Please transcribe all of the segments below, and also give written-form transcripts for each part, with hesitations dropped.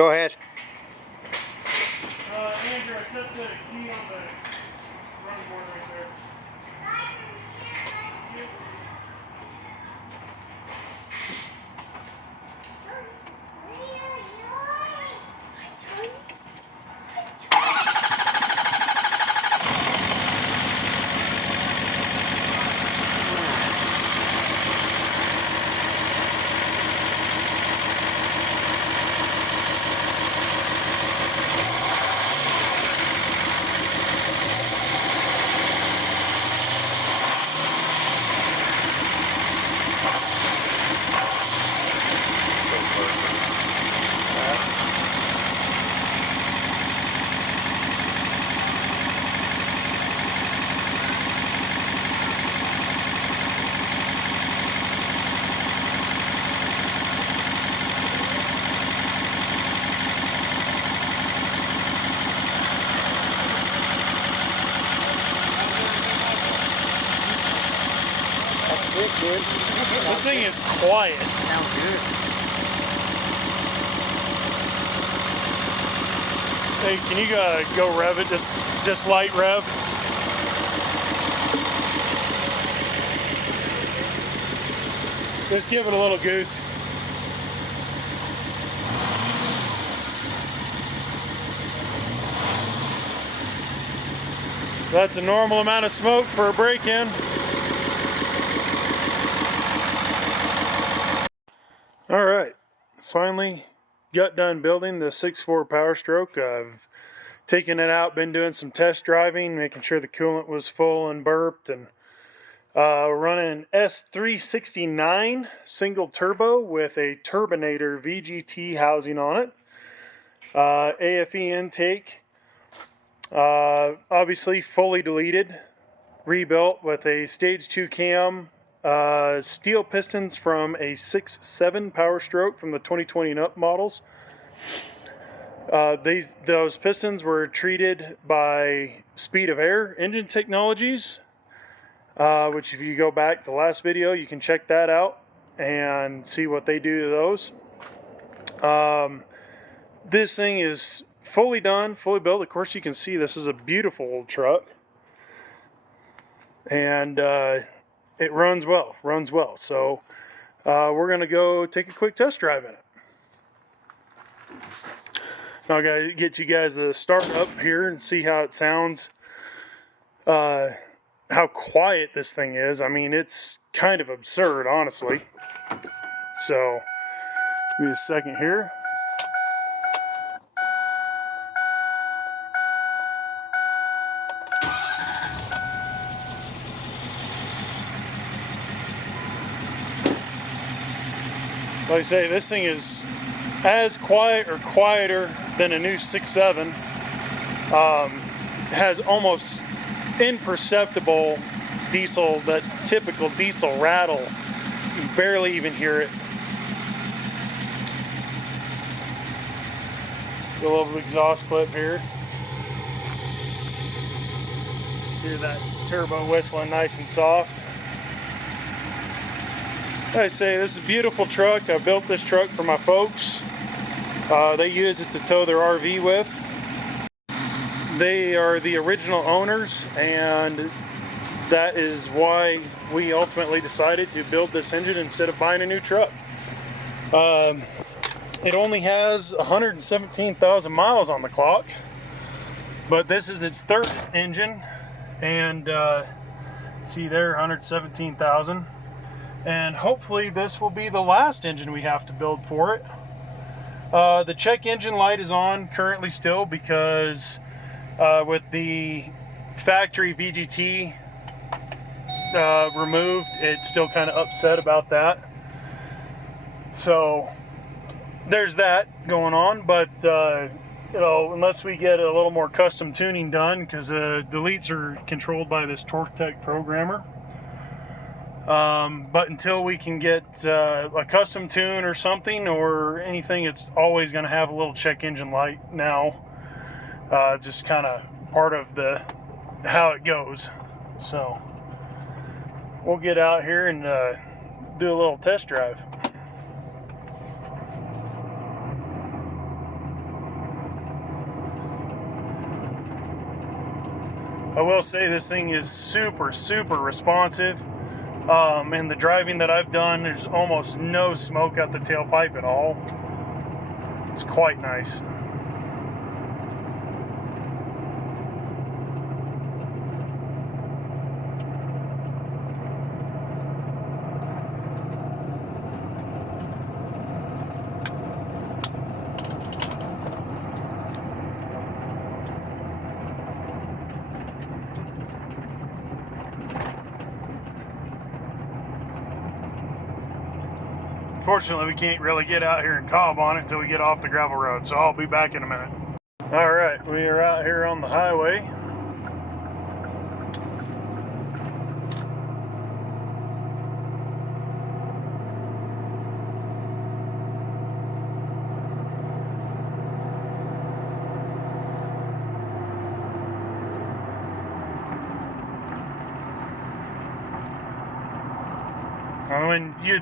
Go ahead. Andrew, I set the key on the running board right there. Dude. This thing is quiet. Sounds good. Hey, can you go rev it? Just light rev. Just give it a little goose. That's a normal amount of smoke for a break-in. All right, finally got done building the 6.4 Power Stroke. I've taken it out, been doing some test driving, making sure the coolant was full and burped, and running an S369 single turbo with a turbinator VGT housing on it. AFE intake, obviously fully deleted, rebuilt with a stage 2 cam. Steel pistons from a 6.7 Power Stroke from the 2020 and up models. Those pistons were treated by Speed of Air Engine Technologies, which if you go back to the last video, you can check that out and see what they do to those. This thing is fully done, fully built. Of course, you can see this is a beautiful old truck. And it runs well, So we're going to go take a quick test drive in it. Now I got to get you guys to start up here and see how it sounds. How quiet this thing is. I mean, it's kind of absurd, honestly. So, give me a second here. Like I say, this thing is as quiet or quieter than a new 6.7. Has almost imperceptible diesel, that typical diesel rattle. You can barely even hear it. A little exhaust clip here. Hear that turbo whistling nice and soft. I say, this is a beautiful truck. I built this truck for my folks. They use it to tow their RV with. They are the original owners, and that is why we ultimately decided to build this engine instead of buying a new truck. It only has 117,000 miles on the clock, but this is its third engine, and see there, 117,000. And hopefully this will be the last engine we have to build for it. The check engine light is on currently still because with the factory VGT removed, it's still kind of upset about that. So there's that going on, but you know, unless we get a little more custom tuning done, because the deletes are controlled by this TorqueTech programmer. But until we can get a custom tune or something or anything, it's always going to have a little check engine light now. It's just kind of part of how it goes. So we'll get out here and do a little test drive. I will say this thing is super, super responsive. In the driving that I've done, there's almost no smoke out the tailpipe at all. It's quite nice. Unfortunately, we can't really get out here and cob on it until we get off the gravel road, so I'll be back in a minute. All right, we are out here on the highway.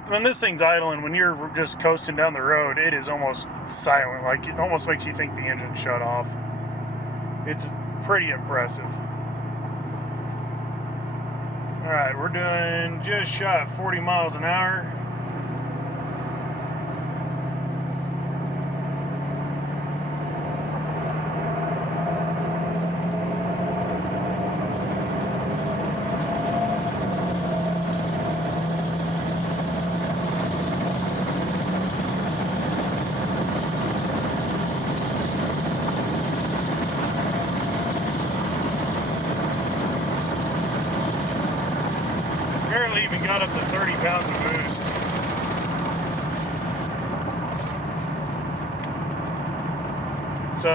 When this thing's idling, when you're just coasting down the road, it is almost silent. Like, it almost makes you think the engine shut off. It's pretty impressive. All right, we're doing just shy of 40 miles an hour. Barely even got up to 30 pounds of boost. So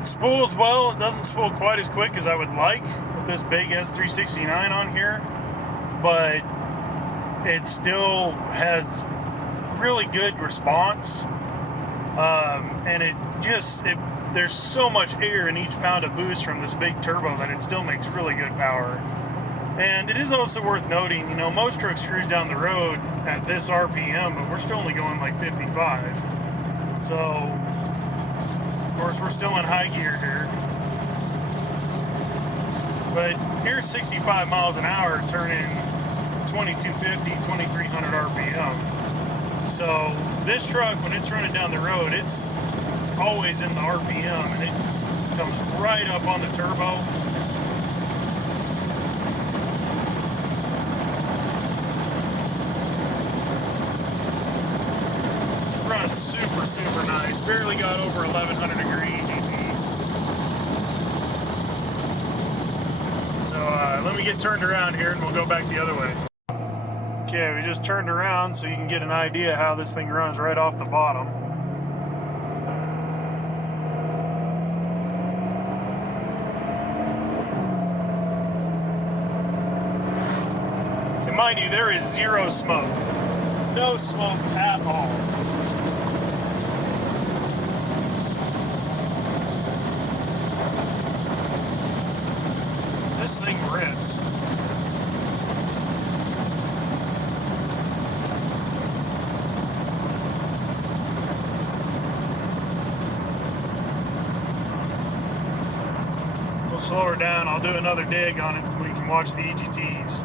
it spools well. It doesn't spool quite as quick as I would like with this big S369 on here, but it still has really good response. And there's so much air in each pound of boost from this big turbo that it still makes really good power. And it is also worth noting, you know, most trucks cruise down the road at this RPM, but we're still only going like 55. So, of course, we're still in high gear here. But here's 65 miles an hour turning 2250, 2300 RPM. So this truck, when it's running down the road, it's always in the RPM, and it comes right up on the turbo. Runs super, super nice. Barely got over 1100 degree EGTs. So let me get turned around here and we'll go back the other way. Okay, we just turned around so you can get an idea how this thing runs right off the bottom. And mind you, there is zero smoke. No smoke at all. This thing rips. We'll slow her down. I'll do another dig on it so we can watch the EGTs.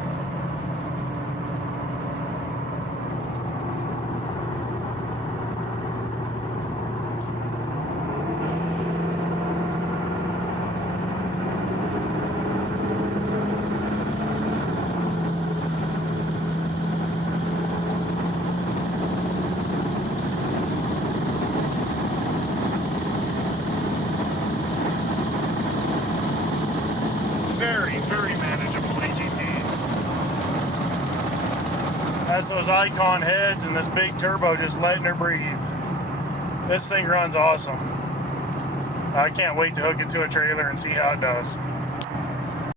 Very, very manageable EGTs. Has those icon heads and this big turbo just letting her breathe. This thing runs awesome. I can't wait to hook it to a trailer and see how it does.